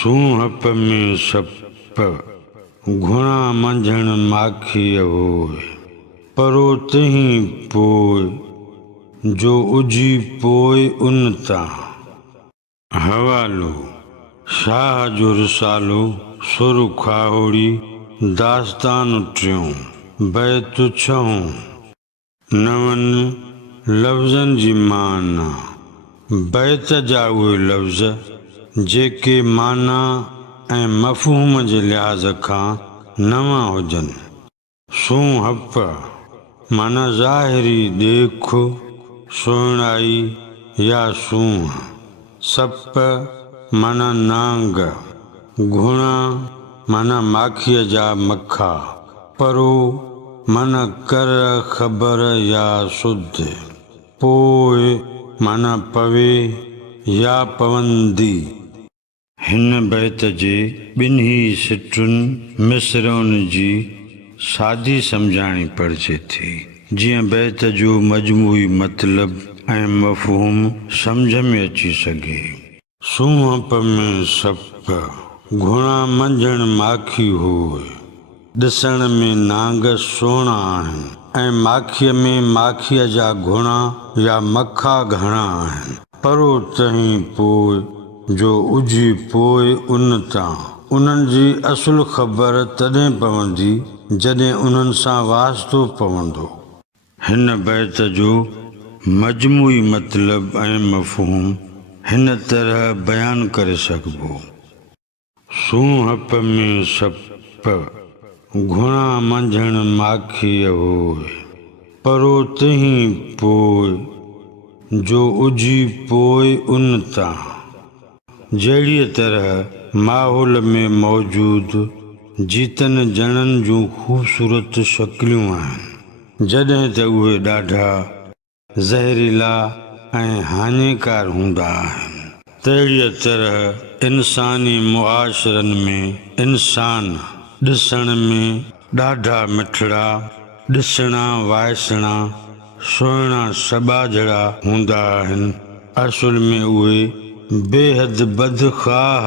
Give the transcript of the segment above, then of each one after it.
सूंहप में सप घुणा मंझण माखीअ होय परो तहीं पोइ जो उजी पोइ उन तां। हवालो शाह जो रिसालो सुर खाहोड़ी दास्तान टियों बैत छहों नवन लफ़्ज़नि जी माना बैत जा उहे लफ़्ज़ जेके माना ऐं मफ़हूम जे लिहाज़ खां नवां हुजनि। सूंहप माना ज़ाहिरी ॾेख सुहिणाई या सूंह। सप माना नांग। घुणा माना माखीअ जा मखा। परो माना कर ख़बर या सुध। पोइ माना पवे या पवंदी। हिन बैत जे ॿिन्ही सिटुनि मिसरनि जी सादी सम्झाणी पड़िजे थी जीअं बैत जो मजमूई मतिलबु ऐं मफ़हूम सम्झ में अची सघे। सूंहप में सप घुणा मंझण माखी होय ॾिसण में नांग सुहिणा आहिनि ऐं माखीअ में माखीअ जा घुणा या मखा घणा आहिनि। परो तहीं पोइ जो उजी पोइ उन तां। उन्हनि जी असुलु ख़बर तॾहिं पवंदी जॾहिं उन्हनि सां वास्तो पवंदो। हिन बैत जो मजमूई मतिलबु ऐं मफ़हूम हिन तरह बयानु करे सघिबो। सूंहप में सप घुणा मंझण माखीअ होय परो तहीं पोइ जो उजी पोइ उन तां। जहिड़ीअ तरह माहौल में मौजूदु जीतनि जणनि जूं ख़ूबसूरत शक्लियूं आहिनि जॾहिं त उहे ॾाढा ज़हरीला ऐं हानिकार हूंदा आहिनि। तहिड़ीअ तरह इंसानी मुआशरनि में इंसान ॾिसण में ॾाढा मिठड़ा ॾिसणा वाइसणा सुहिणा सॿाझड़ा हूंदा आहिनि। असुल में उहे बेहद बदख़्वाह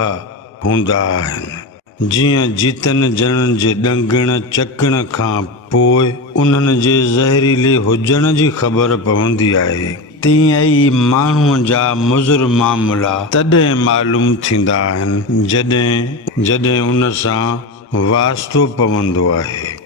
हूंदा आहिनि। जीअं जीतनि जणनि जे ॾंगण चकण खां पोइ उन्हनि जे ज़हरीले हुजण जी ख़बर पवंदी आहे तीअं ई माण्हूअ जा मुज़र मामला तॾहिं मालूम थींदा आहिनि जॾहिं उन सां वास्तो पवंदो आहे।